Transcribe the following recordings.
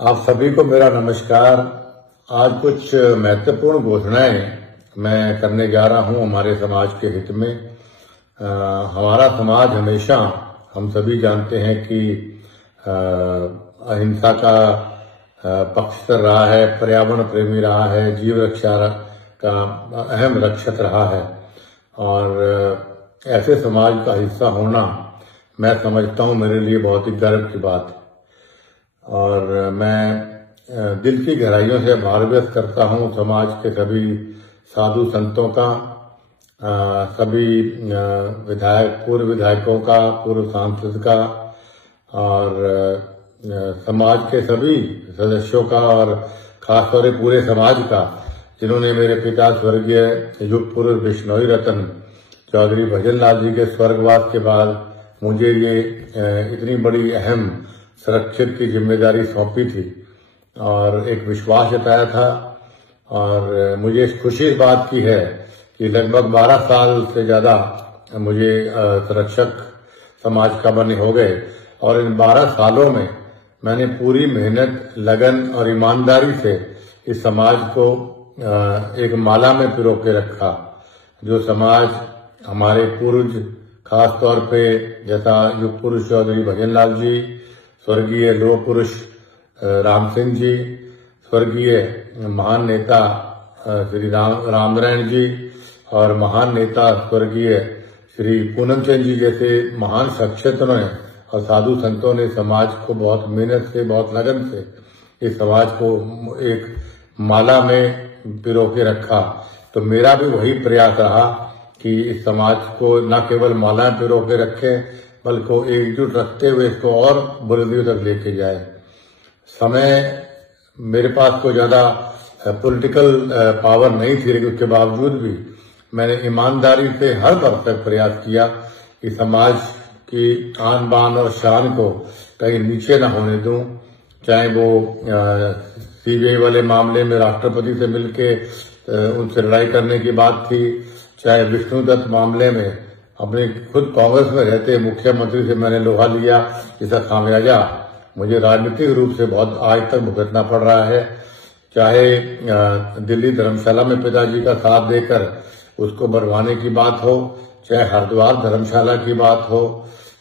आप सभी को मेरा नमस्कार। आज कुछ महत्वपूर्ण घोषणाएं मैं करने जा रहा हूं हमारे समाज के हित में। हमारा समाज हमेशा, हम सभी जानते हैं कि अहिंसा का पक्षधर रहा है, पर्यावरण प्रेमी रहा है, जीव रक्षा का अहम रक्षक रहा है और ऐसे समाज का हिस्सा होना मैं समझता हूं मेरे लिए बहुत ही गर्व की बात है। और मैं दिल की गहराइयों से आभार व्यक्त करता हूं समाज के सभी साधु संतों का, सभी पूर्व विधायकों का, पूर्व सांसद का और समाज के सभी सदस्यों का और खासतौर से पूरे समाज का, जिन्होंने मेरे पिता स्वर्गीय युग पुरुष बिश्नोई रतन चौधरी भजन लाल जी के स्वर्गवास के बाद मुझे ये इतनी बड़ी अहम सुरक्षित की जिम्मेदारी सौंपी थी और एक विश्वास जताया था। और मुझे खुशी इस बात की है कि लगभग 12 साल से ज्यादा मुझे सुरक्षक समाज का बने हो गए और इन 12 सालों में मैंने पूरी मेहनत, लगन और ईमानदारी से इस समाज को एक माला में पिरो के रखा। जो समाज हमारे पूर्वज, खास तौर पे जैसा युग पुरुष चौधरी भजन लाल जी, स्वर्गीय लोह पुरुष राम सिंह जी, स्वर्गीय महान नेता श्री राम नारायण जी और महान नेता स्वर्गीय श्री पूनम चंद जी जैसे महान शख्सियतों ने और साधु संतों ने समाज को बहुत मेहनत से, बहुत लगन से इस समाज को एक माला में पिरो के रखा। तो मेरा भी वही प्रयास रहा कि इस समाज को न केवल माला में पिरो के रखें बल्कि एकजुट रखते हुए इसको और बुलंदियों तक लेके जाए। समय मेरे पास कोई ज्यादा पॉलिटिकल पावर नहीं थी, लेकिन उसके बावजूद भी मैंने ईमानदारी से हर वर्ष तक प्रयास किया कि समाज की आन बान और शान को कहीं नीचे न होने दूं। चाहे वो सीबीआई वाले मामले में राष्ट्रपति से मिलके उनसे लड़ाई करने की बात थी, चाहे विष्णुदत्त मामले में अपने खुद कांग्रेस में रहते मुख्यमंत्री से मैंने लोहा लिया, जिसका खामियाजा मुझे राजनीतिक रूप से बहुत आज तक भुगतना पड़ रहा है। चाहे दिल्ली धर्मशाला में पिताजी का साथ देकर उसको बढ़वाने की बात हो, चाहे हरिद्वार धर्मशाला की बात हो,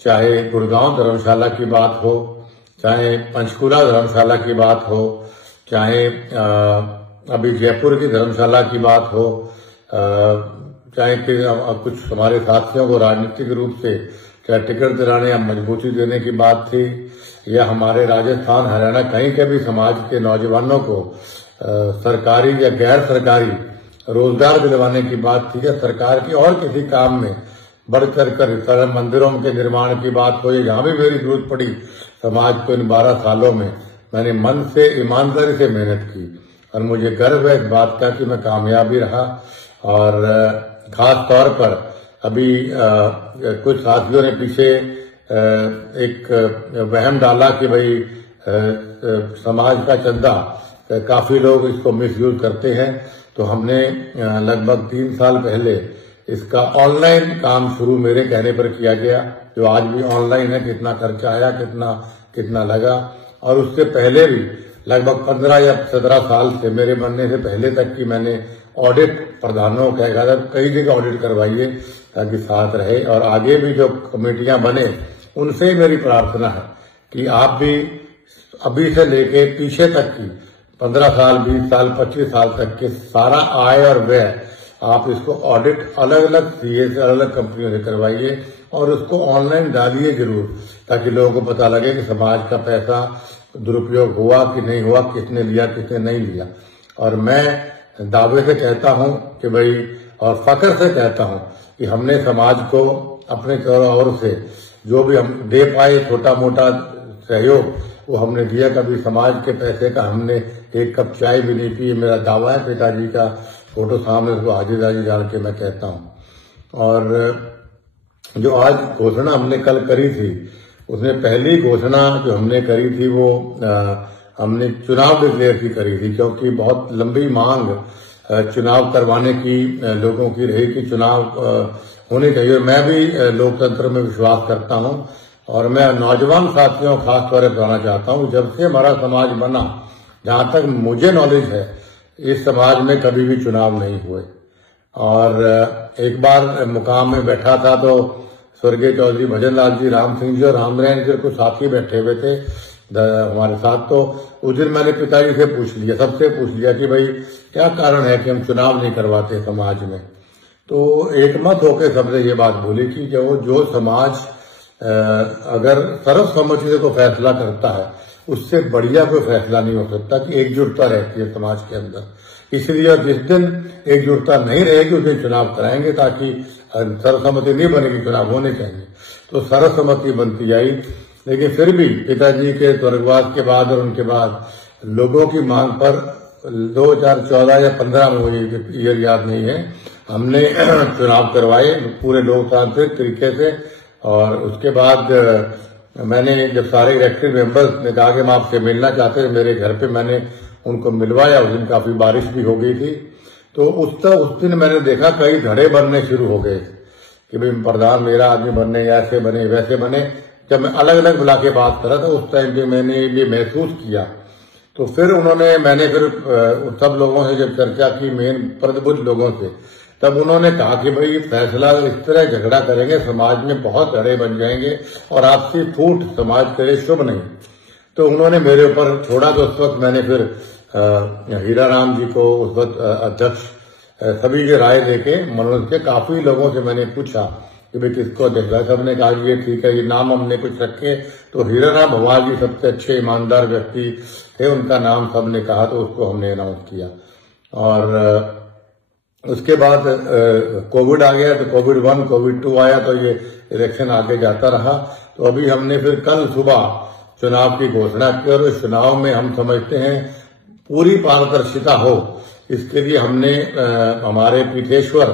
चाहे गुड़गांव धर्मशाला की बात हो, चाहे पंचकुला धर्मशाला की बात हो, चाहे अभी जयपुर की धर्मशाला की बात हो, चाहे कि कुछ हमारे साथियों को राजनीतिक रूप से चाहे टिकट दिलाने या मजबूती देने की बात थी, या हमारे राजस्थान, हरियाणा कहीं के भी समाज के नौजवानों को सरकारी या गैर सरकारी रोजगार दिलवाने की बात थी, या सरकार की और किसी काम में बढ़ चढ़ कर मंदिरों के निर्माण की बात हो, जहां भी मेरी जरूरत पड़ी समाज को इन 12 सालों में मैंने मन से, ईमानदारी से मेहनत की और मुझे गर्व है इस बात का कि मैं कामयाब भी रहा। और खास तौर पर अभी कुछ साथियों ने पीछे एक वहम डाला कि भाई समाज का चंदा काफी लोग इसको मिसयूज करते हैं, तो हमने लगभग 3 साल पहले इसका ऑनलाइन काम शुरू मेरे कहने पर किया गया, जो आज भी ऑनलाइन है। कितना खर्चा आया, कितना लगा, और उससे पहले भी लगभग 15 या 17 साल से, मेरे बनने से पहले तक की मैंने ऑडिट प्रधानों का कई जगह ऑडिट करवाइए ताकि साथ रहे। और आगे भी जो कमेटियां बने उनसे मेरी प्रार्थना है कि आप भी अभी से लेके पीछे तक की 15 साल, 20 साल, 25 साल तक के सारा आय और व्यय आप इसको ऑडिट अलग अलग सीए से, अलग अलग कंपनियों से करवाइए और उसको ऑनलाइन डालिए जरूर, ताकि लोगों को पता लगे कि समाज का पैसा दुरुपयोग हुआ कि नहीं हुआ, किसने लिया, किसने नहीं लिया। और मैं दावे से कहता हूं कि भाई, और फख्र से कहता हूं कि हमने समाज को अपने ओर से जो भी हम दे पाए छोटा मोटा सहयोग वो हमने दिया। कभी समाज के पैसे का हमने एक कप चाय भी नहीं पी, मेरा दावा है। पिताजी का फोटो सामने, उसको हाजिर डाल के मैं कहता हूं। और जो आज घोषणा हमने कल करी थी, उसमें पहली घोषणा जो हमने करी थी वो हमने चुनाव डिक्लेयर की करी थी, क्योंकि बहुत लंबी मांग चुनाव करवाने की लोगों की रही कि चुनाव होने चाहिए। मैं भी लोकतंत्र में विश्वास करता हूं और मैं नौजवान साथियों खास तौर पर बताना चाहता हूँ, जब से हमारा समाज बना, जहां तक मुझे नॉलेज है, इस समाज में कभी भी चुनाव नहीं हुए। और एक बार मुकाम में बैठा था तो स्वर्गीय चौधरी भजन लाल जी, राम सिंह जी और रामनारायण जी कुछ साथी बैठे हुए थे हमारे साथ। तो उस दिन मैंने पिताजी से पूछ लिया, सबसे पूछ लिया कि भाई क्या कारण है कि हम चुनाव नहीं करवाते समाज में। तो एकमत होकर सबने ये बात बोली कि जो समाज अगर सर्वसम्मति से कोई फैसला करता है, उससे बढ़िया कोई फैसला नहीं हो सकता कि एकजुटता रहती है समाज के अंदर। इसलिए जिस दिन एकजुटता नहीं रहेगी उस दिन चुनाव कराएंगे, ताकि सर्वसम्मति नहीं बनेगी, चुनाव होने चाहिए। तो सर्वसम्मति बनती आई, लेकिन फिर भी पिताजी के स्वर्गवास के बाद और उनके बाद लोगों की मांग पर 2014 या 15 में, मुझे ईयर याद नहीं है, हमने चुनाव करवाए पूरे लोकतांत्रिक तरीके से। और उसके बाद मैंने जब सारे इलेक्टेड मेंबर्स ने कहा कि हम आपसे मिलना चाहते थे, मेरे घर पे मैंने उनको मिलवाया। उस दिन काफी बारिश भी हो गई थी, तो उस दिन मैंने देखा कई धड़े बनने शुरू हो गए कि भाई प्रधान मेरा आदमी बनने, ऐसे बने वैसे बने। जब मैं अलग अलग बुला के बात कर रहा था उस टाइम पे मैंने ये महसूस किया। तो फिर मैंने फिर सब लोगों से जब चर्चा की, मेन प्रतिबुद्ध लोगों से, तब उन्होंने कहा कि भाई फैसला इस तरह झगड़ा करेंगे समाज में बहुत धड़े बन जाएंगे और आपसी फूट समाज के लिए शुभ नहीं। तो उन्होंने मेरे ऊपर छोड़ा। तो उस वक्त मैंने फिर हीरा राम जी को, उस वक्त अध्यक्ष, सभी की राय लेके मनोज के काफी लोगों से मैंने पूछा कि भाई किसको देखा। सबने कहा ये ठीक है, ये नाम हमने कुछ रखे। तो हीरा राम भवाल जी सबसे अच्छे ईमानदार व्यक्ति थे, उनका नाम सबने कहा, तो उसको हमने अनाउंस किया। और उसके बाद कोविड आ गया, तो कोविड 1, कोविड 2 आया, तो ये इलेक्शन आगे जाता रहा। तो अभी हमने फिर कल सुबह चुनाव की घोषणा की, और इस चुनाव में हम समझते हैं पूरी पारदर्शिता हो, इसके लिए हमने हमारे पीठेश्वर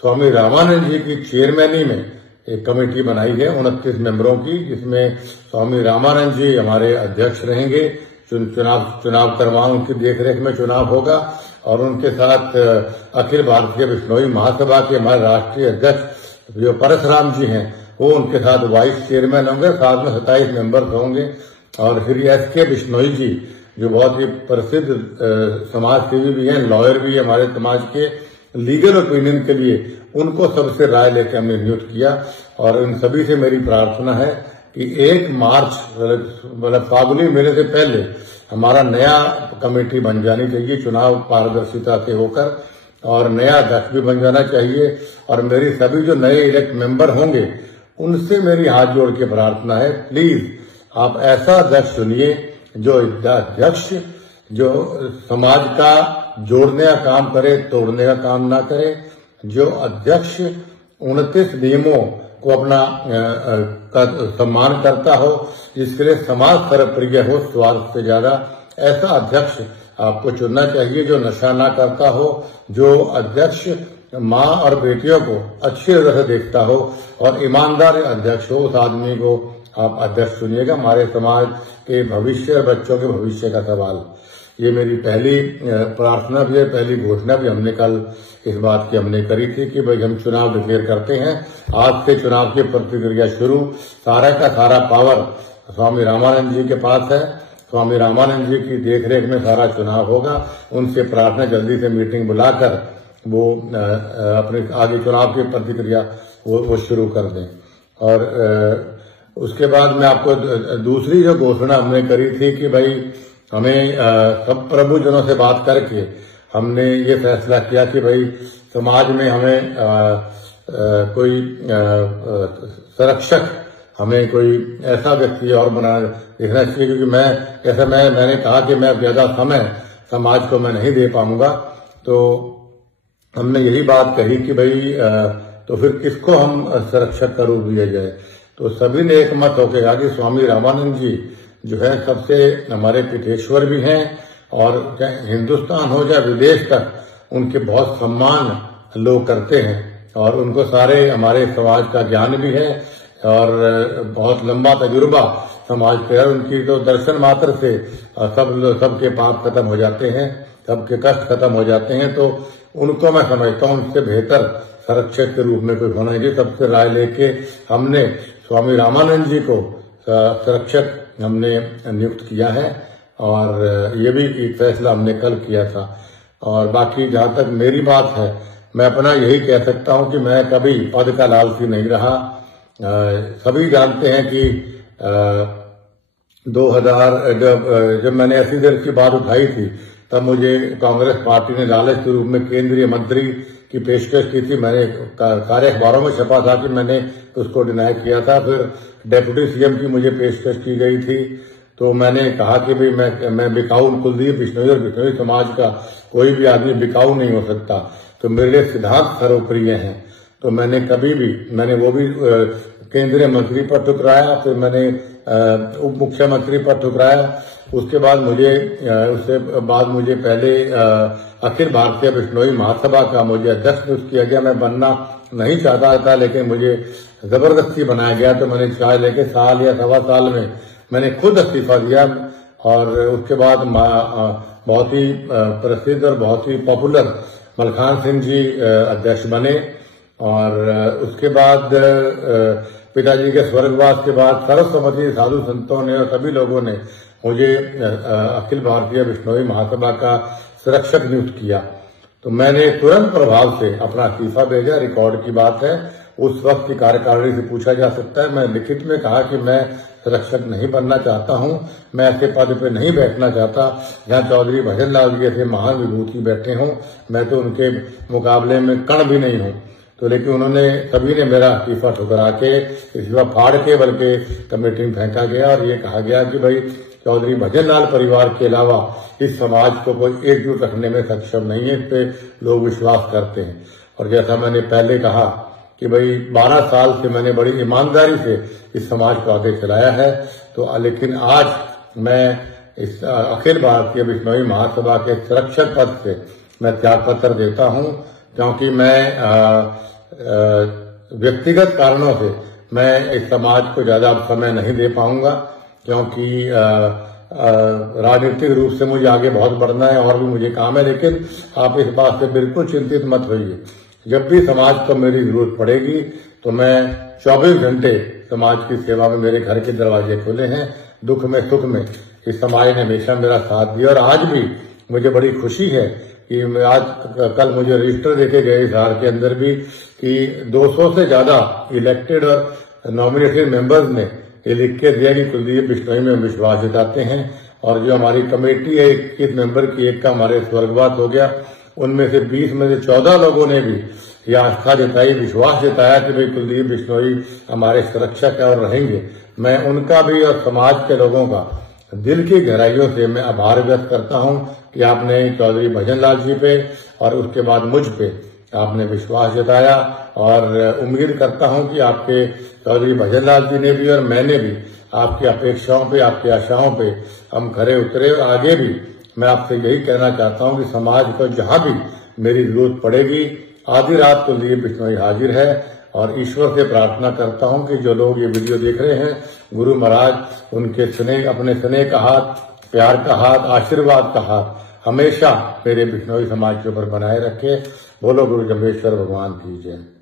स्वामी रामानंद जी की चेयरमैनी में एक कमेटी बनाई है 29 मेंबरों की, जिसमें स्वामी रामानंद जी हमारे अध्यक्ष रहेंगे। चुनाव करवा, उनकी देखरेख में चुनाव होगा। और उनके साथ अखिल भारतीय बिश्नोई महासभा के हमारे राष्ट्रीय अध्यक्ष जो परशुराम जी हैं, वो उनके साथ वाइस चेयरमैन होंगे। साथ में 27 मेंबर्स होंगे। और फिर एस.के. बिश्नोई जी जो बहुत ही प्रसिद्ध समाज सेवी भी हैं, लॉयर भी है हमारे समाज के, लीगल ओपिनियन के लिए उनको सबसे राय लेकर हमने नियुक्त किया। और इन सभी से मेरी प्रार्थना है कि 1 मार्च मतलब फागुनी मेले से पहले हमारा नया कमेटी बन जानी चाहिए, चुनाव पारदर्शिता से होकर, और नया अध्यक्ष भी बन जाना चाहिए। और मेरी सभी जो नए इलेक्ट मेंबर होंगे उनसे मेरी हाथ जोड़ के प्रार्थना है, प्लीज आप ऐसा अध्यक्ष चुनिए जो अध्यक्ष जो समाज का जोड़ने का काम करे, तोड़ने का काम ना करे। जो अध्यक्ष 29 नियमों को अपना सम्मान करता हो, जिसके लिए समाज सर्वप्रिय हो स्वार्थ से ज्यादा, ऐसा अध्यक्ष आपको चुनना चाहिए। जो नशा ना करता हो, जो अध्यक्ष माँ और बेटियों को अच्छी तरह से देखता हो और ईमानदार अध्यक्ष हो, उस आदमी को आप अध्यक्ष चुनिएगा। हमारे समाज के भविष्य और बच्चों के भविष्य का सवाल, ये मेरी पहली प्रार्थना भी है, पहली घोषणा भी हमने कल इस बात की हमने करी थी कि भाई हम चुनाव डिक्लेयर करते हैं। आज से चुनाव की प्रक्रिया शुरू, सारा का सारा पावर स्वामी रामानंद जी के पास है। स्वामी रामानंद जी की देखरेख में सारा चुनाव होगा। उनसे प्रार्थना जल्दी से मीटिंग बुलाकर वो अपने आगे चुनाव की प्रतिक्रिया वो शुरू कर दें। और उसके बाद में आपको दूसरी जो घोषणा हमने करी थी कि भाई हमें सब प्रभुजनों से बात करके हमने ये फैसला किया कि भाई समाज में हमें कोई संरक्षक, हमें कोई ऐसा व्यक्ति और देखना चाहिए, क्योंकि मैंने कहा कि मैं ज्यादा समय समाज को मैं नहीं दे पाऊंगा। तो हमने यही बात कही कि भाई तो फिर किसको हम संरक्षक का रूप दिया जाए। तो सभी ने एक मत होकर कहा कि स्वामी रामानंद जी जो है सबसे हमारे पीठेश्वर भी हैं, और हिंदुस्तान हो जाए विदेश तक उनके बहुत सम्मान लोग करते हैं, और उनको सारे हमारे समाज का ज्ञान भी है और बहुत लंबा तजुर्बा समाज पे है। उनकी तो दर्शन मात्र से सबके पाप खत्म हो जाते हैं, सबके कष्ट खत्म हो जाते हैं। तो उनको मैं समझता हूँ उनसे बेहतर संरक्षक के रूप में कोई होना चाहिए। सबसे राय लेके हमने स्वामी रामानंद जी को संरक्षक हमने नियुक्त किया है और ये भी एक फैसला हमने कल किया था। और बाकी जहां तक मेरी बात है, मैं अपना यही कह सकता हूं कि मैं कभी पद का लालची नहीं रहा। सभी जानते हैं कि 2000 जब मैंने 80 दल की बात उठाई थी, तब मुझे कांग्रेस पार्टी ने लालच के रूप में केंद्रीय मंत्री की पेशकश की थी। मैंने सारे अखबारों में छपा था कि मैंने उसको डिनाई किया था। फिर डेप्यूटी सीएम की मुझे पेशकश की गई थी, तो मैंने कहा कि भाई मैं बिकाऊ, कुलदीप बिश्नोई और बिश्नोई समाज का कोई भी आदमी बिकाऊ नहीं हो सकता, तो मेरे लिए सिद्धांत सर्वप्रिय हैं। तो मैंने कभी भी, मैंने वो भी केंद्रीय मंत्री पर ठुकराया, फिर मैंने उप मुख्यमंत्री पर ठुकराया। उसके बाद मुझे पहले अखिल भारतीय बिश्नोई महासभा का मुझे अध्यक्ष नियुक्त किया गया। मैं बनना नहीं चाहता था, लेकिन मुझे जबरदस्ती बनाया गया। तो मैंने चाहे लेके साल या सवा साल में मैंने खुद इस्तीफा दिया और उसके बाद बहुत ही प्रसिद्ध और बहुत ही पॉपुलर मलखान सिंह जी अध्यक्ष बने। और उसके बाद पिताजी के स्वर्गवास के बाद सर्वसम्मति साधु संतों ने और सभी लोगों ने मुझे अखिल भारतीय बिश्नोई महासभा का संरक्षक नियुक्त किया। तो मैंने तुरंत प्रभाव से अपना इस्तीफा भेजा। रिकॉर्ड की बात है, उस वक्त की कार्यकारिणी से पूछा जा सकता है। मैं लिखित में कहा कि मैं संरक्षक नहीं बनना चाहता हूं, मैं ऐसे पद पे नहीं बैठना चाहता जहां चौधरी भजन लाल जी जैसे महान विभूति बैठे हों। मैं तो उनके मुकाबले में कण भी नहीं हूं। तो लेकिन उन्होंने, सभी ने मेरा इस्तीफा ठुकरा के, इस्तीफा फाड़ के बल्कि कमेटी में फेंका गया और ये कहा गया कि भाई चौधरी भजन लाल परिवार के अलावा इस समाज को कोई एकजुट रखने में सक्षम नहीं है। इस पे लोग विश्वास करते हैं। और जैसा मैंने पहले कहा कि भाई 12 साल से मैंने बड़ी ईमानदारी से इस समाज को आगे चलाया है। तो लेकिन आज मैं इस अखिल भारतीय बिश्नोई महासभा के संरक्षक पद से मैं त्याग पत्र देता हूं, क्योंकि मैं व्यक्तिगत कारणों से मैं इस समाज को ज्यादा समय नहीं दे पाऊंगा, क्योंकि राजनीतिक रूप से मुझे आगे बहुत बढ़ना है और भी मुझे काम है। लेकिन आप इस बात से बिल्कुल चिंतित मत होइए, जब भी समाज को मेरी जरूरत पड़ेगी तो मैं 24 घंटे समाज की सेवा में, मेरे घर के दरवाजे खुले हैं। दुख में सुख में इस समाज ने हमेशा मेरा साथ दिया और आज भी मुझे बड़ी खुशी है कि आज कल मुझे रजिस्टर देके गए शहर के अंदर भी कि 200 से ज्यादा इलेक्टेड और नॉमिनेटेड मेंबर्स ने ये लिख के दिया कि कुलदीप बिश्नोई में विश्वास जताते हैं। और जो हमारी कमेटी है 21 मेंबर की, एक का हमारे स्वर्गवास हो गया, उनमें से 20 में से 14 लोगों ने भी ये आस्था जताई, विश्वास जताया कि भाई कुलदीप बिश्नोई हमारे संरक्षक है और रहेंगे। मैं उनका भी और समाज के लोगों का दिल की गहराइयों से मैं आभार व्यक्त करता हूं कि आपने चौधरी भजन लाल जी पे और उसके बाद मुझ पे आपने विश्वास जताया। और उम्मीद करता हूं कि आपके चौधरी भजन लाल जी ने भी और मैंने भी आपकी अपेक्षाओं पे, आपकी आशाओं पे हम खरे उतरे। और आगे भी मैं आपसे यही कहना चाहता हूं कि समाज को जहां भी मेरी जरूरत पड़ेगी, आधी रात कुलदीप बिश्नोई हाजिर है। और ईश्वर से प्रार्थना करता हूं कि जो लोग ये वीडियो देख रहे हैं, गुरु महाराज उनके स्नेह, अपने स्नेह का हाथ, प्यार का हाथ, आशीर्वाद का हाथ हमेशा मेरे बिश्नोई समाज के ऊपर बनाए रखे। बोलो गुरु जम्बेश्वर भगवान की जय।